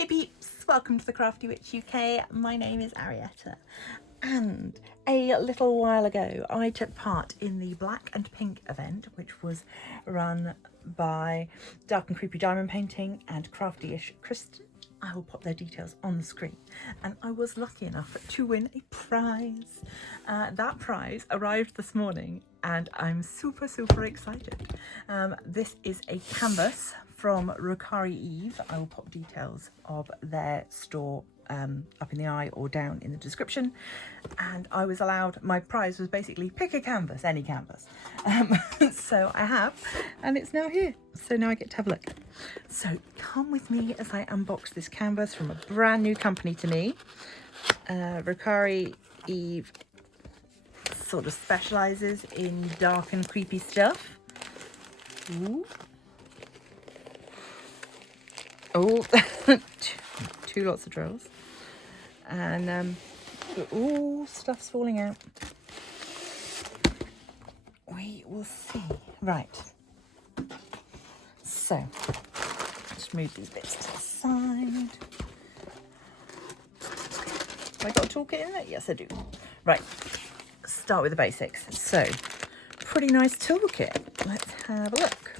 Hey peeps, welcome to the Crafty Witch UK. My name is Arietta, and a little while ago I took part in the Black and Pink event, which was run by Dark and Creepy Diamond Painting and Crafty ishKristyn. I will pop their details on the screen, and I was lucky enough to win a prize. That prize arrived this morning and I'm super excited. This is a canvas from Rokkari. I will pop details of their store up in the eye or down in the description. And I was allowed, my prize was basically pick a canvas, any canvas. So I have, and it's now here. So now I get to have a look. So come with me as I unbox this canvas from a brand new company to me. Rokkari sort of specializes in dark and creepy stuff. Ooh. Oh, two lots of drills. And ooh, stuff's falling out. We will see. Right. So, let's move these bits to the side. Have I got a toolkit in there? Yes, I do. Right. Start with the basics. So, pretty nice toolkit. Let's have a look.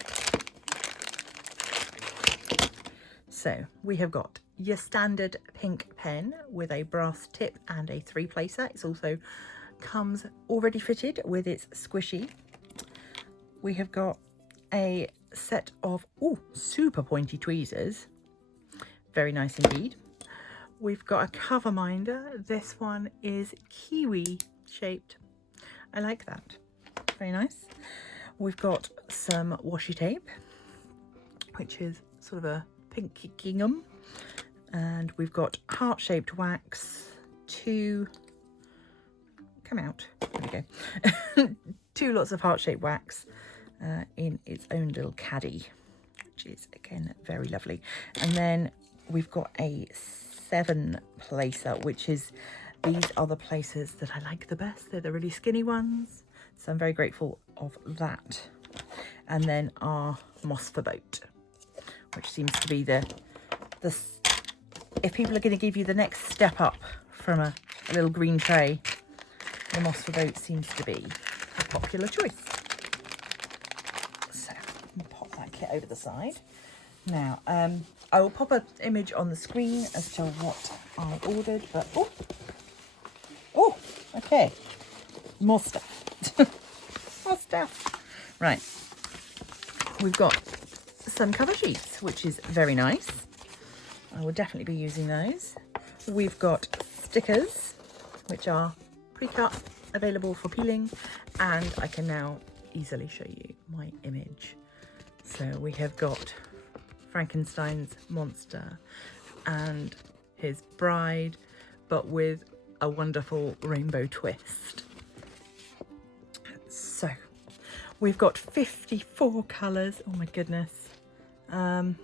So, we have got your standard pink pen with a brass tip and a 3-placer. It also comes already fitted with its squishy. We have got a set of super pointy tweezers. Very nice indeed. We've got a cover minder. This one is kiwi shaped. I like that. Very nice. We've got some washi tape, which is sort of a pink gingham. And we've got heart-shaped wax, come out, there we go, 2 lots of heart-shaped wax in its own little caddy, which is, again, very lovely. And then we've got a 7-placer, which is, these are the placers that I like the best. They're the really skinny ones, so I'm very grateful of that. And then our moss for boat, which seems to be the if people are going to give you the next step up from a little green tray, the moss for boat seems to be a popular choice. So I'll pop that kit over the side. Now, I will pop an image on the screen as to what I ordered, but oh, okay, more stuff, more stuff. Right, we've got some cover sheets, which is very nice. I will definitely be using those. We've got stickers, which are pre-cut, available for peeling, and I can now easily show you my image. So we have got Frankenstein's monster and his bride, but with a wonderful rainbow twist. So we've got 54 colours. Oh my goodness. And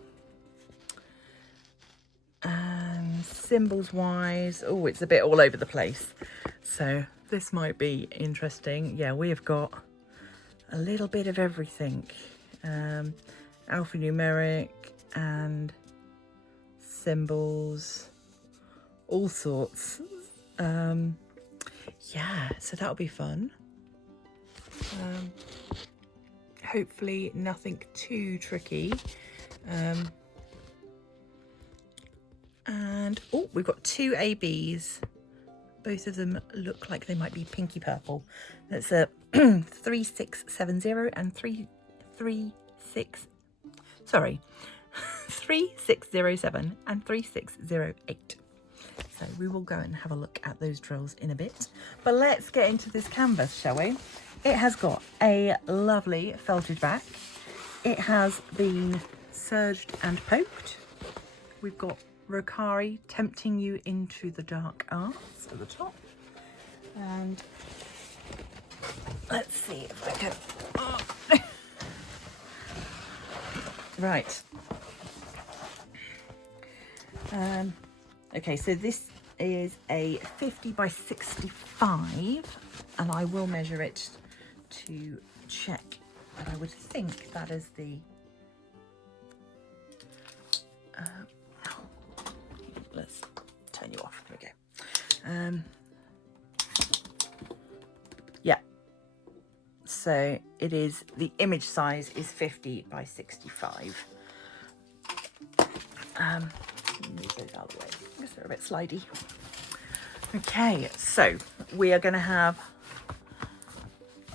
symbols wise, it's a bit all over the place, so this might be interesting. Yeah, we have got a little bit of everything, alphanumeric and symbols, all sorts. Yeah, so that'll be fun. Hopefully nothing too tricky. And we've got 2 ABs. Both of them look like they might be pinky purple. That's a 3670 and 3607 and 3608. So we will go and have a look at those drills in a bit. But let's get into this canvas, shall we? It has got a lovely felted back. It has been serged and poked. We've got Rokkari tempting you into the dark arts at the top. And let's see if I can... Right. Okay, so this is a 50 by 65, and I will measure it to check, but I would think that is the let's turn you off. There we go. Yeah. So it is, the image size is 50 by 65. Move those out of the way because they're a bit slidey. Okay, so we are going to have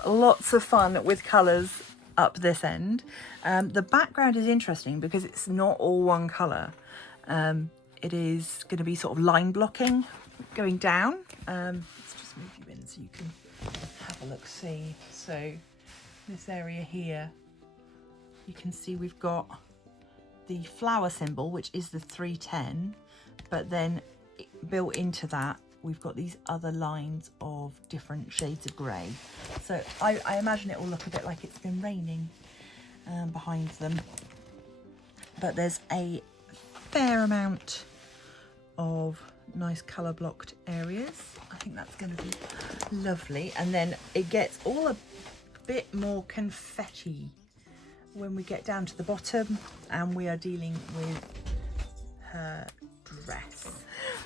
lots of fun with colours up this end. The background is interesting because it's not all one colour. It is going to be sort of line blocking going down. Let's just move you in so you can have a look, see. So this area here, you can see we've got the flower symbol, which is the 310, but then built into that we've got these other lines of different shades of grey. So I imagine it will look a bit like it's been raining behind them, but there's a fair amount of nice colour blocked areas. I think that's going to be lovely, and then it gets all a bit more confetti when we get down to the bottom and we are dealing with her dress.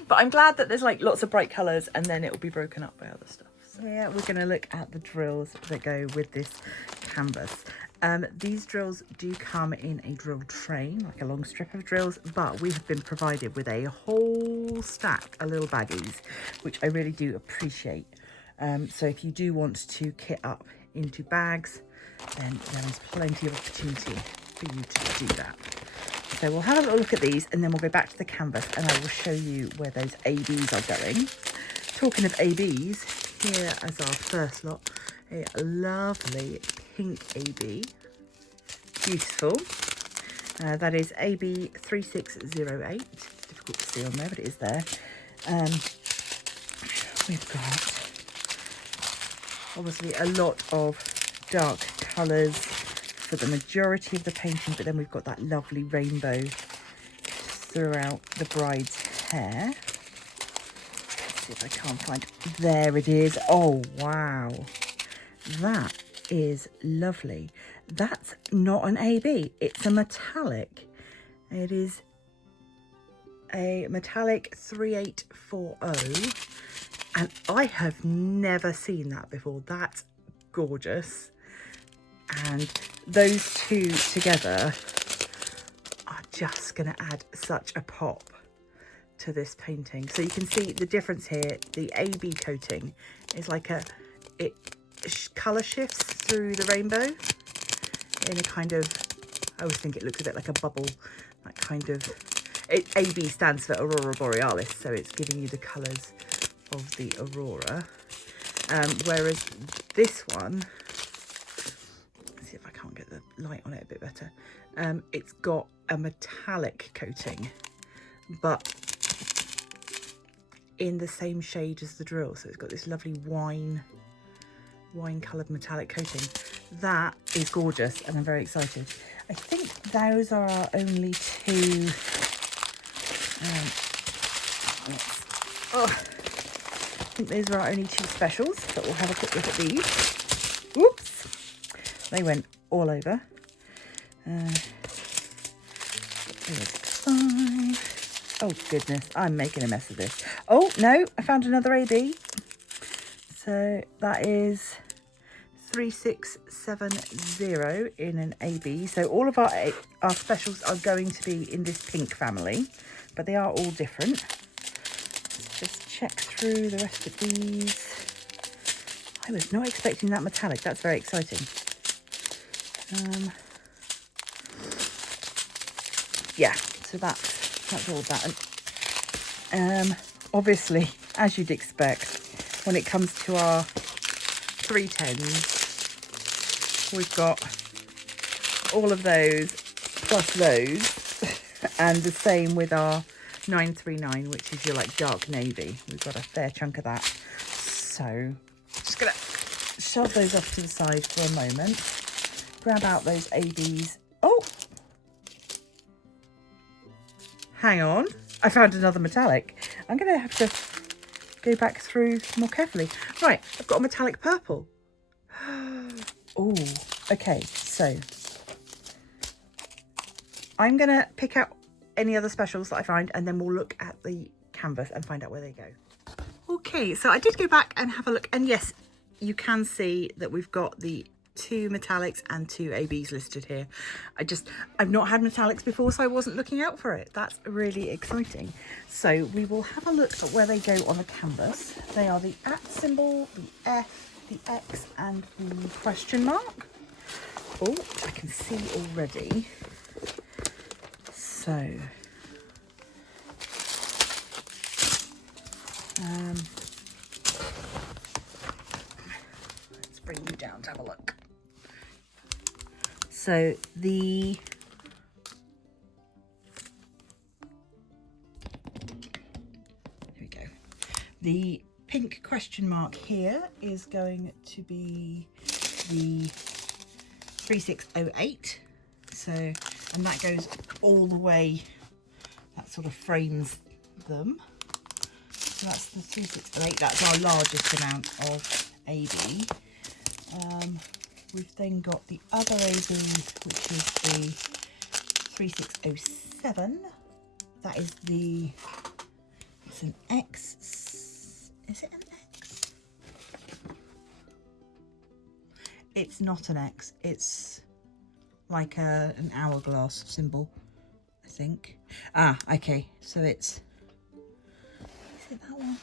But I'm glad that there's like lots of bright colours, and then it will be broken up by other stuff. So yeah, we're going to look at the drills that go with this canvas. These drills do come in a drill tray, like a long strip of drills, but we have been provided with a whole stack of little baggies, which I really do appreciate. So if you do want to kit up into bags, then there is plenty of opportunity for you to do that. So we'll have a little look at these, and then we'll go back to the canvas and I will show you where those ABs are going. Talking of ABs, here as our first lot, a lovely pink AB. Beautiful. That is AB 3608. It's difficult to see on there, but it is there. We've got obviously a lot of dark colours for the majority of the painting, but then we've got that lovely rainbow throughout the bride's hair. Let's see if I can't find it. There it is. Oh wow, that is lovely. That's not an AB, it's a metallic. It is a metallic 3840, and I have never seen that before. That's gorgeous. And those two together are just going to add such a pop to this painting. So you can see the difference here. The AB coating is like it colour shifts through the rainbow in a kind of, I always think it looks a bit like a bubble, that kind of, AB stands for Aurora Borealis, so it's giving you the colours of the aurora. Whereas this one, let's see if I can't get the light on it a bit better. It's got a metallic coating, but in the same shade as the drill. So it's got this lovely wine coloured metallic coating. That is gorgeous, and I'm very excited. I think those are our only two. I think those are our only two specials, but we'll have a quick look at these. Whoops, they went all over. 5. Oh goodness, I'm making a mess of this. Oh no, I found another AB. So that is 3670 in an AB. So all of our specials are going to be in this pink family, but they are all different. Let's just check through the rest of these. I was not expecting that metallic. That's very exciting. Yeah, so that's all that. And obviously, as you'd expect, when it comes to our 310s, we've got all of those plus those, and the same with our 939, which is your like dark navy. We've got a fair chunk of that. So just gonna shove those off to the side for a moment, grab out those ABs. Oh, hang on, I found another metallic. I'm gonna have to go back through more carefully. Right, I've got a metallic purple. Oh, okay, so I'm gonna pick out any other specials that I find, and then we'll look at the canvas and find out where they go. Okay, so I did go back and have a look, and yes, you can see that we've got the 2 metallics and 2 ABs listed here. I've not had metallics before, so I wasn't looking out for it. That's really exciting. So we will have a look at where they go on the canvas. They are the @ symbol, the F, the X, and the question mark. Oh, I can see already. So let's bring you down to have a look. So here we go. The pink question mark here is going to be the 3608. So, and that goes all the way, that sort of frames them. So that's the 3608, that's our largest amount of AB. We've then got the other AB, which is the 3607. That is it's an X. Is it an X? It's not an X. It's like an hourglass symbol, I think. Ah, okay. So is it that one?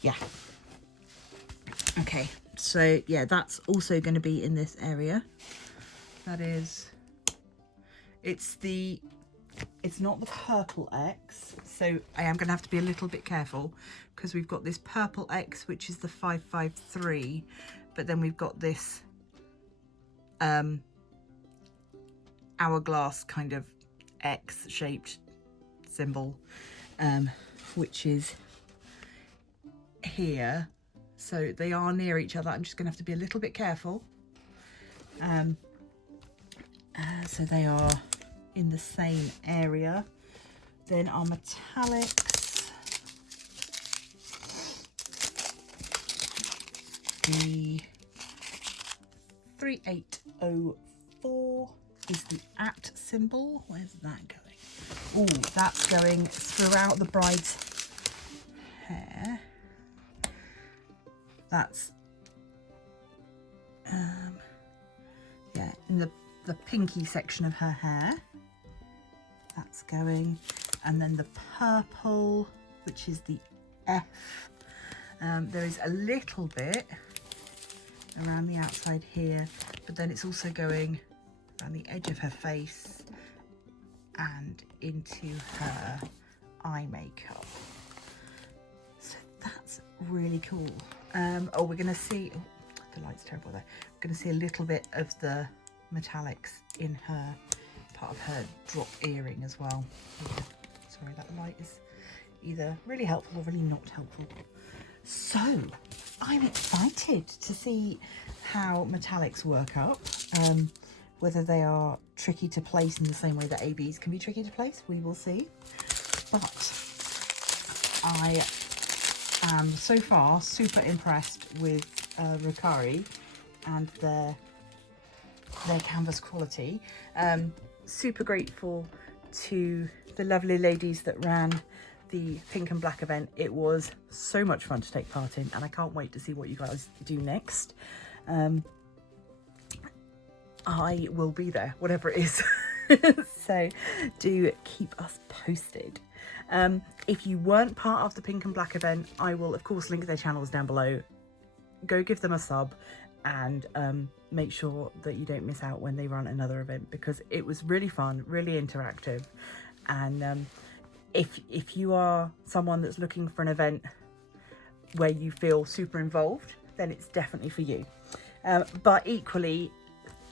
Yeah. Okay, so yeah, that's also going to be in this area. That is, it's not the purple X, so I am going to have to be a little bit careful because we've got this purple X, which is the 553, but then we've got this hourglass kind of X shaped symbol, which is here. So they are near each other. I'm just going to have to be a little bit careful. So they are in the same area. Then our metallics, the 3804 is the @ symbol. Where's that going? Oh, that's going throughout the bride's hair. That's yeah, in the pinky section of her hair. That's going, and then the purple, which is the F. There is a little bit around the outside here, but then it's also going around the edge of her face and into her eye makeup. So that's really cool. Oh, we're going to see, oh, the light's terrible there. We're going to see a little bit of the metallics in her, part of her drop earring as well. Sorry, that light is either really helpful or really not helpful. So, I'm excited to see how metallics work up. Whether they are tricky to place in the same way that ABs can be tricky to place, we will see. But I am so far super impressed with Rokkari and their canvas quality. Super grateful to the lovely ladies that ran the pink and black event. It was so much fun to take part in, and I can't wait to see what you guys do next. I will be there, whatever it is. So do keep us posted. If you weren't part of the pink and black event, I will of course link their channels down below. Go give them a sub and make sure that you don't miss out when they run another event, because it was really fun, really interactive. And if you are someone that's looking for an event where you feel super involved, then it's definitely for you. But equally,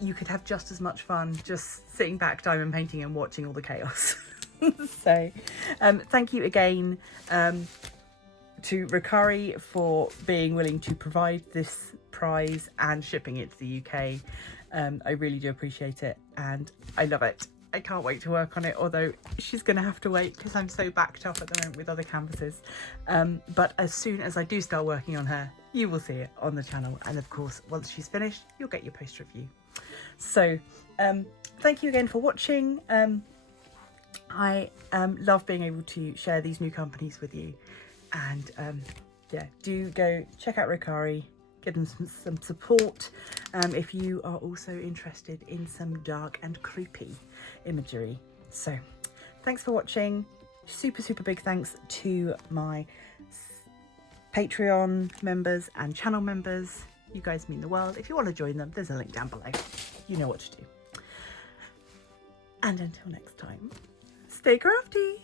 you could have just as much fun just sitting back diamond painting and watching all the chaos. So thank you again to Rokkari for being willing to provide this prize and shipping it to the UK. I really do appreciate it, and I love it. I can't wait to work on it, although she's going to have to wait because I'm so backed up at the moment with other canvases. But as soon as I do start working on her, you will see it on the channel. And of course, once she's finished, you'll get your post review. So thank you again for watching. I love being able to share these new companies with you, and yeah, do go check out Rokkari, give them some support if you are also interested in some dark and creepy imagery. So thanks for watching. Super big thanks to my Patreon members and channel members. You guys mean the world. If you want to join them, there's a link down below. You know what to do. And until next time, stay crafty.